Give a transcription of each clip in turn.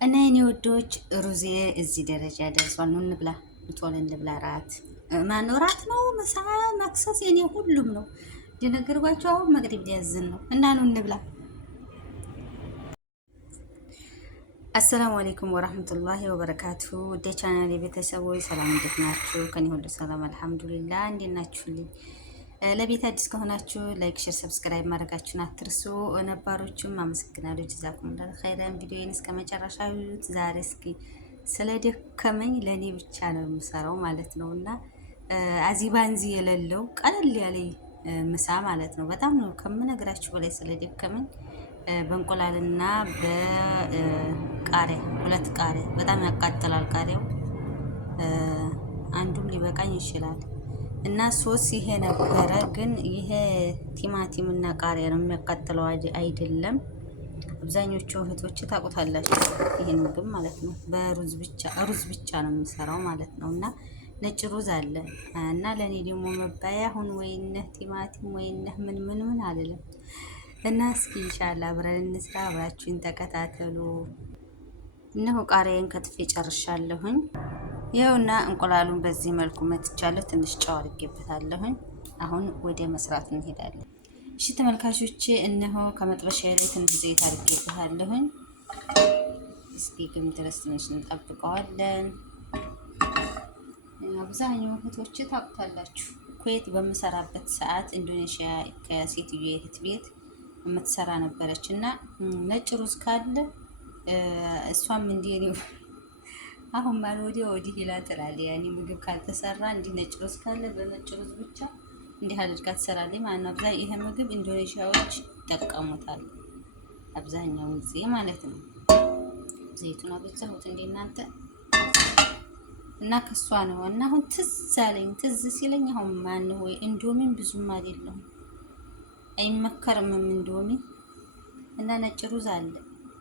እና የኔ ወዶች ሩዜ እዚህ ደረጃ ደርሷል። ኑ እንብላ፣ ቶሎ እንብላ። ራት ማነው? ራት ነው፣ ምሳ፣ መክሰስ የኔ ሁሉም ነው። እንደነገርኳቸው አሁን መቅረብ ሊያዝን ነው እና ኑ እንብላ። አሰላሙ አለይኩም ወራህመቱላሂ ወበረካቱ። ወደ ቻናል የቤተሰቦች ሰላም፣ እንዴት ናችሁ? ከኔ ሁሉ ሰላም አልሐምዱሊላህ። እንዴት ናችሁልኝ? ለቤት አዲስ ከሆናችሁ ላይክ፣ ሼር፣ ሰብስክራይብ ማድረጋችሁን አትርሱ። ነባሮቹም አመሰግናለሁ። ጀዛኩሙላህ ኸይራን። ቪዲዮዬን እስከ መጨረሻው ይዩት። ዛሬ እስኪ ስለደከመኝ ለኔ ብቻ ነው የምሰራው ማለት ነው እና አዚባንዚ የሌለው ቀለል ያለ ምሳ ማለት ነው። በጣም ነው ከምነግራችሁ በላይ ስለደከመኝ በእንቁላልና በቃሪያ፣ ሁለት ቃሪያ በጣም ያቃጥላል ቃሪያው፣ አንዱም ሊበቃኝ ይችላል እና ሶስ ይሄ ነበረ። ግን ይሄ ቲማቲም እና ቃሪያ ነው የሚያቃጥለው አይደለም። አብዛኞቹ እህቶች ታውቁታላችሁ ይሄን ምግብ ማለት ነው። ሩዝ ብቻ ነው የሚሰራው ማለት ነው እና ነጭ ሩዝ አለ እና ለኔ ደግሞ መባያ አሁን ወይነህ ቲማቲም ወይነህ ምን አልልም እና እስኪ ኢንሻአላህ አብረን እንስራ። አብራችሁን ተከታተሉ። እነሆ ቃሪያን ከትፌ ጨርሻለሁኝ። ይኸውና እንቁላሉን በዚህ መልኩ መትቻለሁ። ትንሽ ጨው አድርጌበታለሁኝ። አሁን ወደ መስራት እንሄዳለን። እሺ ተመልካቾቼ፣ እነሆ ከመጥበሻ ላይ ትንሽ ዘይት አድርጌበታለሁኝ። እስኪ ግን ድረስ ትንሽ እንጠብቀዋለን። አብዛኛው እህቶች ታውቁታላችሁ፣ ኩዌት በምሰራበት ሰዓት ኢንዶኔሽያ ከሴትዮ እህት ቤት የምትሰራ ነበረች እና ነጭ ሩዝ ካለ እሷም እንዲህ ነው አሁን ማን ወዲህ ይላል ትላለች። ያኔ ምግብ ካልተሰራ እንዲህ ነጭ ሩዝ ካለ በነጭ ሩዝ ብቻ እንዲህ አድርጋ ትሰራለች ማለት ነው። አብዛኛው ይሄ ምግብ ኢንዶኔሽያዎች ይጠቀሙታል አብዛኛውን ጊዜ ማለት ነው። ዘይቱን አበዛሁት እንደ እናንተ እና ከሷ ነው እና አሁን ትዝ ሲለኝ አሁን ማን ወይ እንዶሚን ብዙም አይደለም አይመከርም እንዶሚ እና ነጭ ሩዝ አለ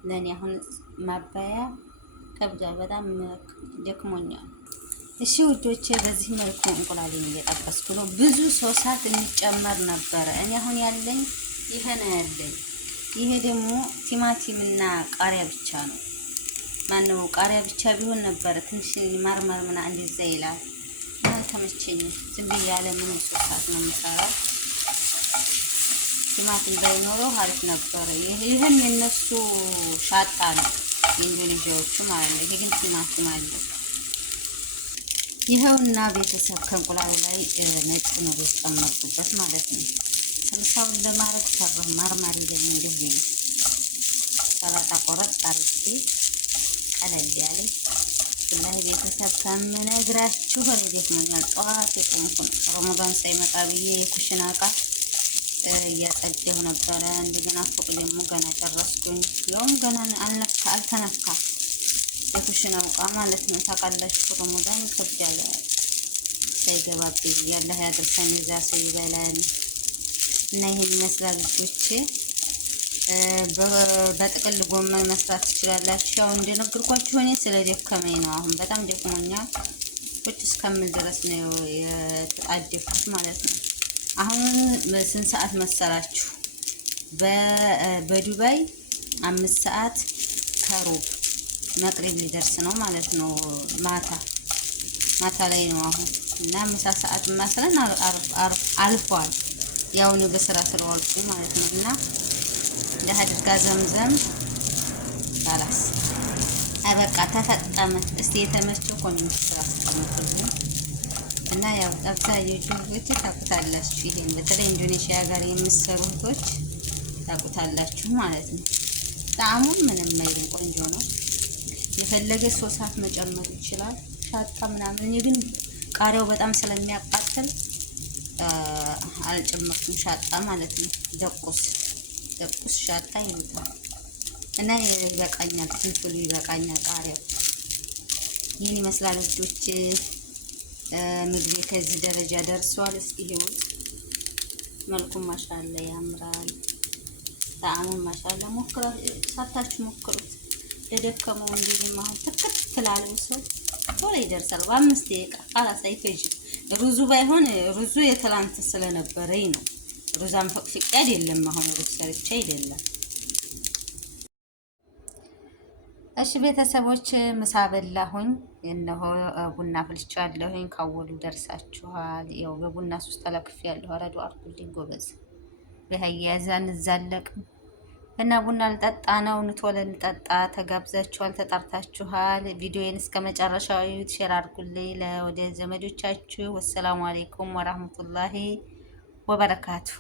ለኔ አሁን ማባያ ከብዷል። በጣም ደክሞኛል። እሺ ውዶቼ፣ በዚህ መልኩ እንቁላሌን እየጠበስኩ ነው። ብዙ ሶሳት የሚጨመር ነበረ። እኔ አሁን ያለኝ ይሄ ነው ያለኝ። ይሄ ደግሞ ቲማቲም እና ቃሪያ ብቻ ነው። ማነው ቃሪያ ብቻ ቢሆን ነበረ ትንሽ ማርማር ምና እንደዛ ይላል። አልተመቸኝም። ዝም ብዬ ያለ ምን ሶሳት ነው የምሰራው። ቲማቲም ባይኖረው አሪፍ ነበረ። ይሄም የነሱ ሻጣ ነው የኢንዶኔዥያዎቹ ማለት ነው። ይሄ ግን ቲማቲም አለ። ይኸውና ቤተሰብ ከእንቁላሉ ላይ ነጭ ነው የጨመርኩበት ማለት ነው። ስልሳውን ለማድረግ ሰራሁ ማርማር ይለኝ እንደዚህ ሰላጣ ቆረጥ አርጌ ቀለል ያለ ላይ ቤተሰብ ከምነግራችሁ ወሬት ነው። ጠዋት የቆምኩ ረመዳን ሳይመጣ ብዬ የኩሽና እቃ እያጸደሁ ነበረ። እንደገና ፎቅ ደግሞ ገና ጨረስኩኝ። ያውም ገና አልተነካ የኩሽናው እቃ ማለት ነው። ታውቃላችሁ ረመዳን ከብዳለ ሳይገባብኝ ያላህ ያድርሰን፣ እዛ ሰው ይበላል እና ይሄን ይመስላል ልጆቼ። በጥቅል ጎመን መስራት ትችላላችሁ። ያው እንደነገርኳችሁ እኔ ስለደከመኝ ነው። አሁን በጣም ደክሞኛል። ቁጭ እስከምል ድረስ ነው የተጣደፍኩት ማለት ነው። አሁን ስንት ሰዓት መሰላችሁ? በዱባይ 5 ሰዓት ከሩብ መቅሪብ ሊደርስ ነው ማለት ነው። ማታ ላይ ነው አሁን እና ምሳ ሰዓት ማሰለን አልፏል። ያው ነው በስራ ስለዋልኩ ማለት ነው እና ለሀድርጋ ዘምዘም خلاص አበቃ ተፈጠመ። እስቲ የተመቸው ኮሜንት ስራ አስቀምጡልኝ እና ያው አብዛኞቹ ልጆች ታውቁታላችሁ። ይሄን በተለይ ኢንዶኔሽያ ጋር የሚሰሩ ልጆች ታውቁታላችሁ ማለት ነው። ጣዕሙም ምንም አይልም፣ ቆንጆ ነው። የፈለገ ሶሳት መጨመር ይችላል፣ ሻጣ ምናምን። እኔ ግን ቃሪያው በጣም ስለሚያቃጥል አልጨመርኩም ሻጣ ማለት ነው። ደቁስ ሻጣ ይሉታል እና ይበቃኛል፣ ፍልፍሉ ይበቃኛል። ቃሪያው ይህን ይመስላል ልጆች። ምግቤ ከዚህ ደረጃ ደርሷል። እስኪ ይሄው መልኩ ማሻአላ ያምራል፣ ጣዕሙን ማሻአላ። ሳታችሁ ሞክሩት። ለደከመው እንዲልም አሁን ትክክል ላለው ሰው ቶሎ ይደርሳል። በ5 ደቂቃ ቃላስ አይፈጅም። ሩዙ ባይሆን ሩዙ የትላንት ስለነበረኝ ነው። ሩዛን ፈቅፍቄ አይደለም አሁን ሩዝ ሰርቼ አይደለም እሺ ቤተሰቦች ምሳ በላሁኝ። እነሆ ቡና አፍልቻለሁኝ። ካወሉ ደርሳችኋል። ያው በቡና ሱስ ተለክፍ ያለሁ። ኧረ ዱአ አድርጉልኝ ጎበዝ። በህያዛ እንዛለቅም እና ቡና ልጠጣ ነው። ንቶሎ እንጠጣ። ተጋብዛችኋል፣ ተጠርታችኋል። ቪዲዮዬን እስከ መጨረሻው እዩት፣ ሼር አድርጉልኝ ለወደ ዘመዶቻችሁ። ወሰላሙ አሌይኩም ወራህመቱላሂ ወበረካቱሁ።